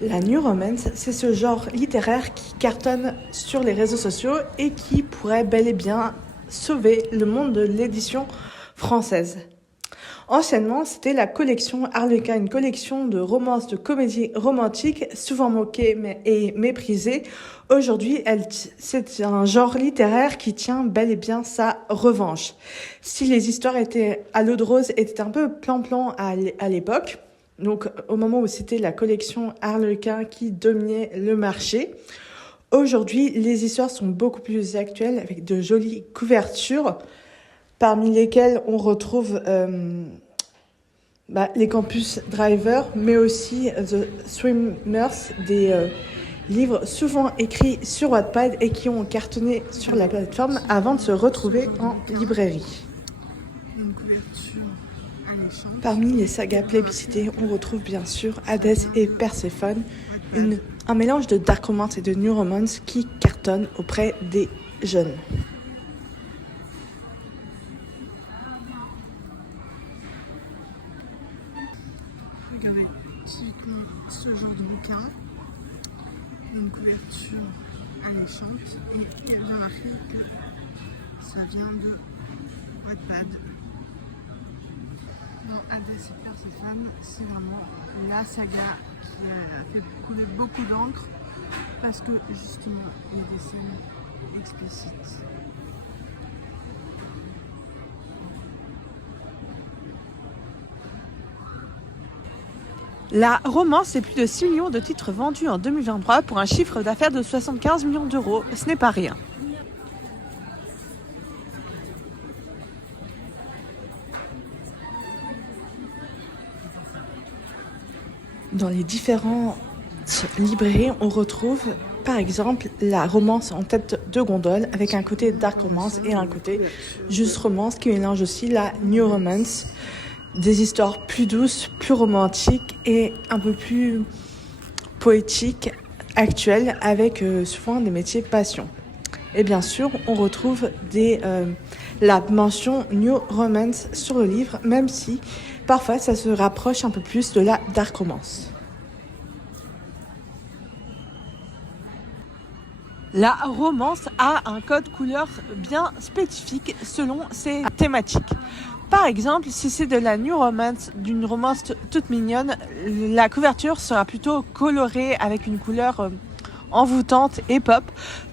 La new romance, c'est ce genre littéraire qui cartonne sur les réseaux sociaux et qui pourrait bel et bien sauver le monde de l'édition française. Anciennement, c'était la collection Harlequin, une collection de romances, de comédies romantiques, souvent moquées et méprisées. Aujourd'hui, c'est un genre littéraire qui tient bel et bien sa revanche. Si les histoires à l'eau de rose étaient un peu plan-plan à l'époque, donc au moment où c'était la collection Harlequin qui dominait le marché, aujourd'hui, les histoires sont beaucoup plus actuelles avec de jolies couvertures, parmi lesquelles on retrouve les Campus Driver, mais aussi The Swimmers, des livres souvent écrits sur Wattpad et qui ont cartonné sur la plateforme avant de se retrouver en librairie. Une couverture alléchante. Parmi les sagas plébiscitées, on retrouve bien sûr Hadès et Perséphone, un mélange de dark romance et de new romance qui cartonne auprès des jeunes. Regardez, typiquement ce genre de bouquin, une couverture alléchante, et il y a bien marqué que ça vient de Wattpad. Dans Hadès et Perséphone, c'est vraiment la saga qui a fait couler beaucoup d'encre parce que justement il y a des scènes explicites. La romance, c'est plus de 6 millions de titres vendus en 2023 pour un chiffre d'affaires de 75 millions d'euros. Ce n'est pas rien. Dans les différentes librairies, on retrouve par exemple la romance en tête de gondole avec un côté dark romance et un côté juste romance qui mélange aussi la new romance. Des histoires plus douces, plus romantiques et un peu plus poétiques, actuelles, avec souvent des métiers passion. Et bien sûr, on retrouve la mention New Romance sur le livre, même si parfois ça se rapproche un peu plus de la dark romance. La romance a un code couleur bien spécifique selon ses thématiques. Par exemple, si c'est de la new romance, d'une romance toute mignonne, la couverture sera plutôt colorée avec une couleur envoûtante et pop,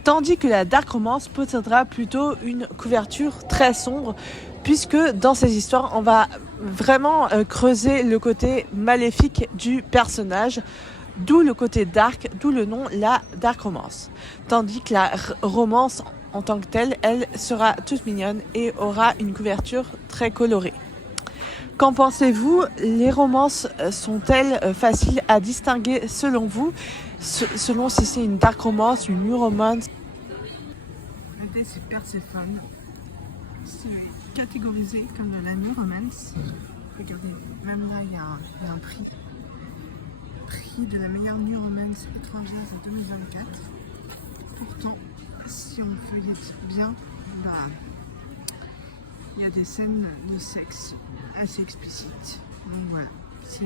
tandis que la dark romance possédera plutôt une couverture très sombre, puisque dans ces histoires, on va vraiment creuser le côté maléfique du personnage, d'où le côté dark, d'où le nom la dark romance. Tandis que la romance en tant que telle, elle sera toute mignonne et aura une couverture très colorée. Qu'en pensez-vous? Les romances sont-elles faciles à distinguer selon vous, selon si c'est une dark romance, une new romance? Hadès et Perséphone, c'est catégorisé comme de la new romance. Regardez, même là il y a un prix. Prix de la meilleure new romance étrangère de 2024. Pourtant, si on feuillette bien, il y a des scènes de sexe assez explicites. Donc voilà, c'est